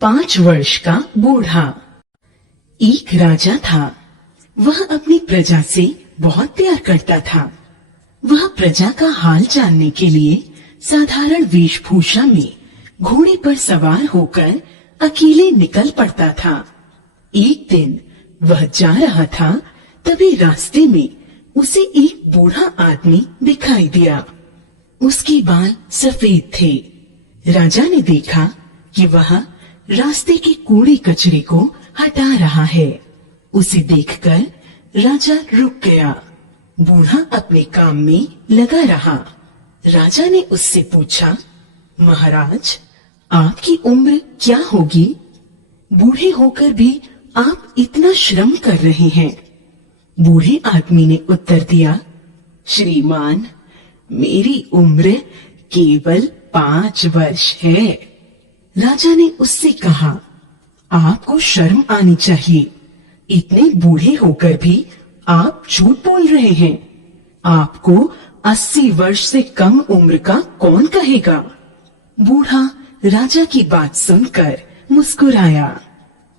5 वर्ष का बूढ़ा। एक राजा था। वह अपनी प्रजा से बहुत प्यार करता था। वह प्रजा का हाल जानने के लिए साधारण वेशभूषा में घोड़े पर सवार होकर अकेले निकल पड़ता था। एक दिन वह जा रहा था, तभी रास्ते में उसे एक बूढ़ा आदमी दिखाई दिया। उसके बाल सफेद थे। राजा ने देखा कि वह रास्ते के कूड़े कचरे को हटा रहा है। उसे देखकर राजा रुक गया। बूढ़ा अपने काम में लगा रहा। राजा ने उससे पूछा, महाराज, आपकी उम्र क्या होगी? बूढ़े होकर भी आप इतना श्रम कर रहे हैं। बूढ़े आदमी ने उत्तर दिया, श्रीमान, मेरी उम्र केवल 5 वर्ष है। राजा ने उससे कहा, आपको शर्म आनी चाहिए। इतने बूढ़े होकर भी आप झूठ बोल रहे हैं। आपको 80 वर्ष से कम उम्र का कौन कहेगा? बूढ़ा राजा की बात सुनकर मुस्कुराया।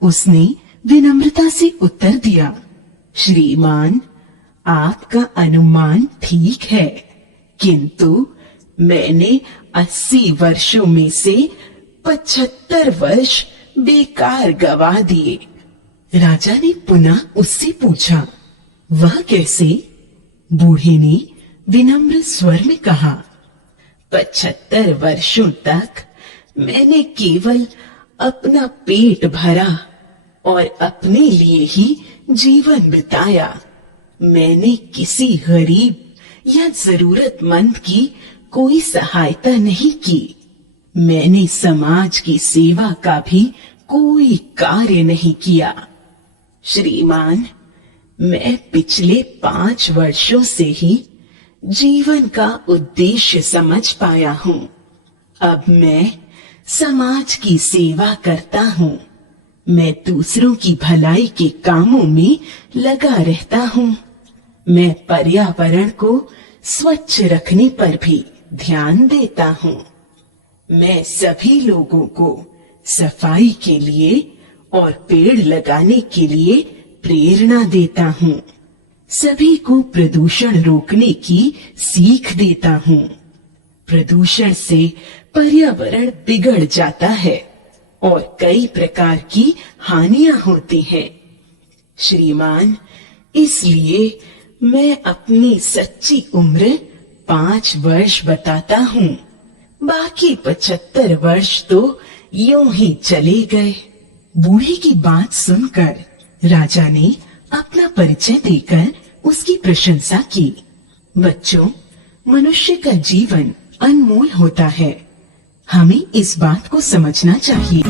उसने विनम्रता से उत्तर दिया, श्रीमान, आपका अनुमान ठीक है, किंतु मैंने 80 वर्षों में से 75 वर्ष बेकार गवा दिए। राजा ने पुनः उससे पूछा, वह कैसे? बूढ़े ने विनम्र स्वर में कहा, 75 वर्षों तक मैंने केवल अपना पेट भरा और अपने लिए ही जीवन बिताया। मैंने किसी गरीब या जरूरतमंद की कोई सहायता नहीं की। मैंने समाज की सेवा का भी कोई कार्य नहीं किया। श्रीमान, मैं पिछले 5 वर्षों से ही जीवन का उद्देश्य समझ पाया हूँ। अब मैं समाज की सेवा करता हूँ। मैं दूसरों की भलाई के कामों में लगा रहता हूँ। मैं पर्यावरण को स्वच्छ रखने पर भी ध्यान देता हूँ। मैं सभी लोगों को सफाई के लिए और पेड़ लगाने के लिए प्रेरणा देता हूँ। सभी को प्रदूषण रोकने की सीख देता हूँ। प्रदूषण से पर्यावरण बिगड़ जाता है और कई प्रकार की हानियां होती हैं। श्रीमान, इसलिए मैं अपनी सच्ची उम्र 5 वर्ष बताता हूँ। बाकी 75 वर्ष तो यूं ही चले गए। बूढ़े की बात सुनकर राजा ने अपना परिचय देकर उसकी प्रशंसा की। बच्चों, मनुष्य का जीवन अनमोल होता है। हमें इस बात को समझना चाहिए।